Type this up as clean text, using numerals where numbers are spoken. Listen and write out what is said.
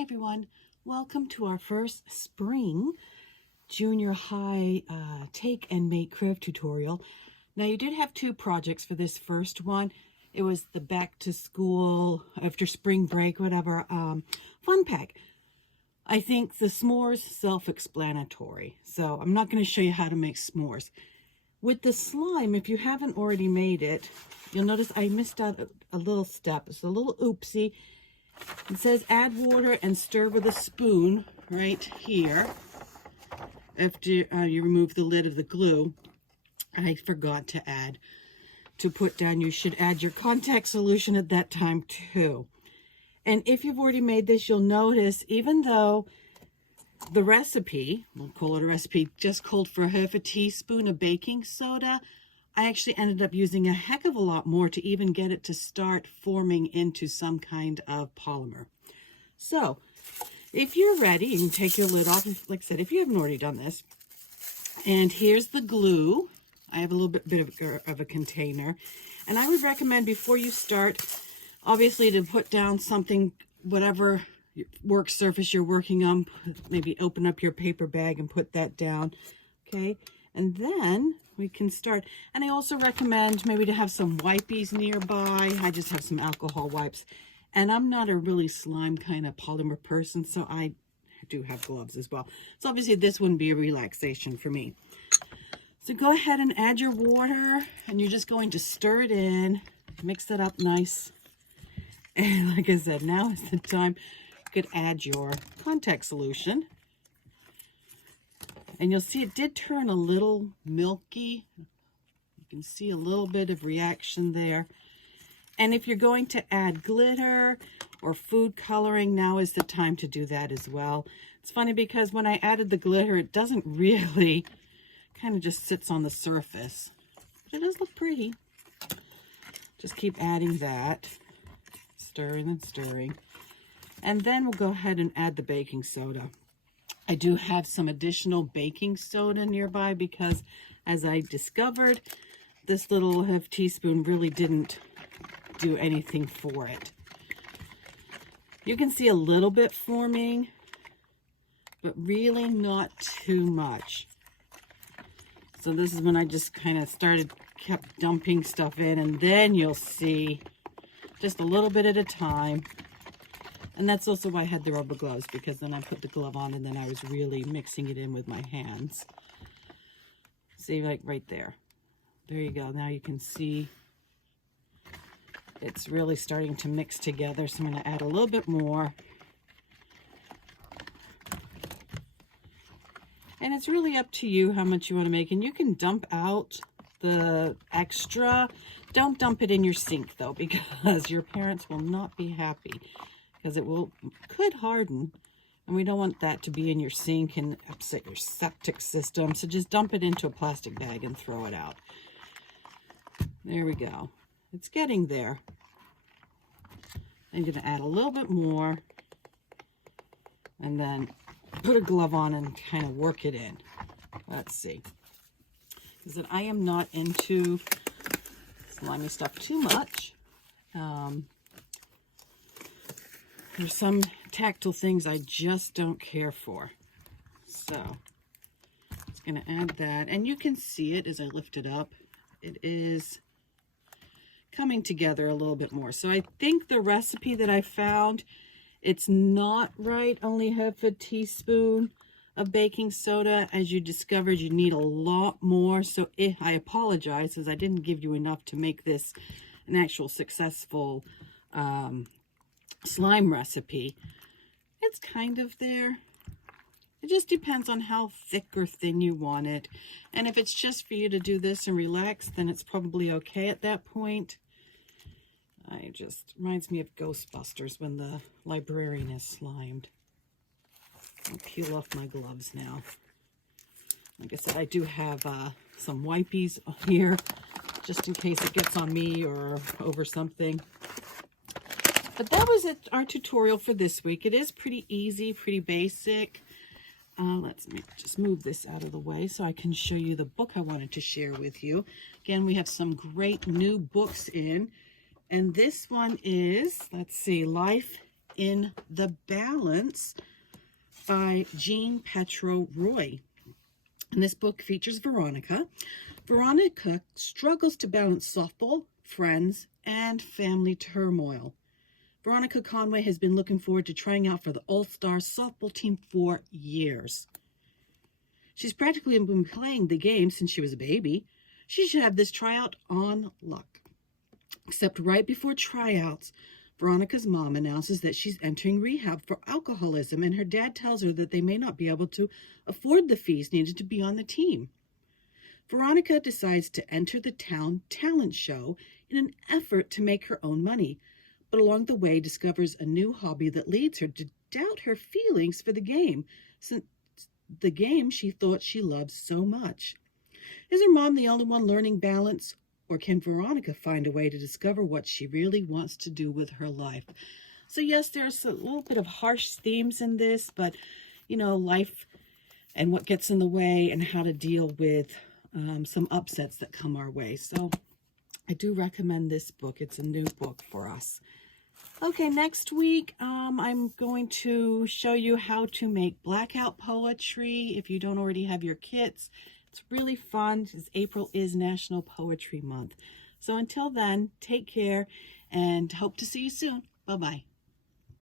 Hi everyone, welcome to our first spring junior high take and make craft tutorial. Now you did have two projects for this first one. It was the back to school after spring break, whatever, fun pack. I think the s'mores self-explanatory, so I'm not going to show you how to make s'mores. With the slime, if you haven't already made it, you'll notice I missed out a little step. It's a little oopsie. It says add water and stir with a spoon right here after you remove the lid of the glue. I forgot to put down, you should add your contact solution at that time too. And if you've already made this, you'll notice even though the recipe, we'll call it a recipe, just called for half a teaspoon of baking soda, I actually ended up using a heck of a lot more to even get it to start forming into some kind of polymer. So if you're ready, you can take your lid off. Like I said, if you haven't already done this, and here's the glue. I have a little bit of a container, and I would recommend before you start, obviously, to put down something, whatever work surface you're working on, maybe open up your paper bag and put that down, okay? And then we can start. And I also recommend maybe to have some wipies nearby. I just have some alcohol wipes. And I'm not a really slime kind of polymer person, so I do have gloves as well. So obviously this wouldn't be a relaxation for me. So go ahead and add your water, and you're just going to stir it in, mix it up nice. And like I said, now is the time you could add your contact solution. And you'll see it did turn a little milky. You can see a little bit of reaction there. And if you're going to add glitter or food coloring, now is the time to do that as well. It's funny because when I added the glitter, it doesn't really, kind of just sits on the surface. But it does look pretty. Just keep adding that. Stirring and stirring. And then we'll go ahead and add the baking soda. I do have some additional baking soda nearby because, as I discovered, this little half teaspoon really didn't do anything for it. You can see a little bit forming, but really not too much. So this is when I just kind of kept dumping stuff in, and then you'll see just a little bit at a time. And that's also why I had the rubber gloves, because then I put the glove on and then I was really mixing it in with my hands. See, like right there. There you go. Now you can see it's really starting to mix together. So I'm going to add a little bit more. And it's really up to you how much you want to make. And you can dump out the extra. Don't dump it in your sink though, because your parents will not be happy. Because it could harden, and we don't want that to be in your sink and upset your septic system. So just dump it into a plastic bag and throw it out. There we go. It's getting there. I'm going to add a little bit more, and then put a glove on and kind of work it in. Let's see. Because I am not into slimy stuff too much. There's some tactile things I just don't care for. So, it's going to add that. And you can see it as I lift it up. It is coming together a little bit more. So I think the recipe that I found, it's not right. Only half a teaspoon of baking soda. As you discovered, you need a lot more. So I apologize, as I didn't give you enough to make this an actual successful slime recipe. It's kind of there. It just depends on how thick or thin you want it. And if it's just for you to do this and relax, then it's probably okay at that point. It just reminds me of Ghostbusters when the librarian is slimed. I'll peel off my gloves now. Like I said, I do have some wipies here, just in case it gets on me or over something. But that was our tutorial for this week. It is pretty easy, pretty basic. Let's just move this out of the way so I can show you the book I wanted to share with you. Again, we have some great new books in. And this one is, let's see, Life in the Balance by Jean Petro Roy. And this book features Veronica. Veronica struggles to balance softball, friends, and family turmoil. Veronica Conway has been looking forward to trying out for the All-Star softball team for years. She's practically been playing the game since she was a baby. She should have this tryout on luck. Except right before tryouts, Veronica's mom announces that she's entering rehab for alcoholism, and her dad tells her that they may not be able to afford the fees needed to be on the team. Veronica decides to enter the town talent show in an effort to make her own money, but along the way discovers a new hobby that leads her to doubt her feelings for the game, since the game she thought she loved so much. Is her mom the only one learning balance, or can Veronica find a way to discover what she really wants to do with her life? So yes, there's a little bit of harsh themes in this, but life and what gets in the way and how to deal with some upsets that come our way. So I do recommend this book. It's a new book for us. Okay, next week I'm going to show you how to make blackout poetry if you don't already have your kits. It's really fun because April is National Poetry Month. So until then, take care and hope to see you soon. Bye-bye.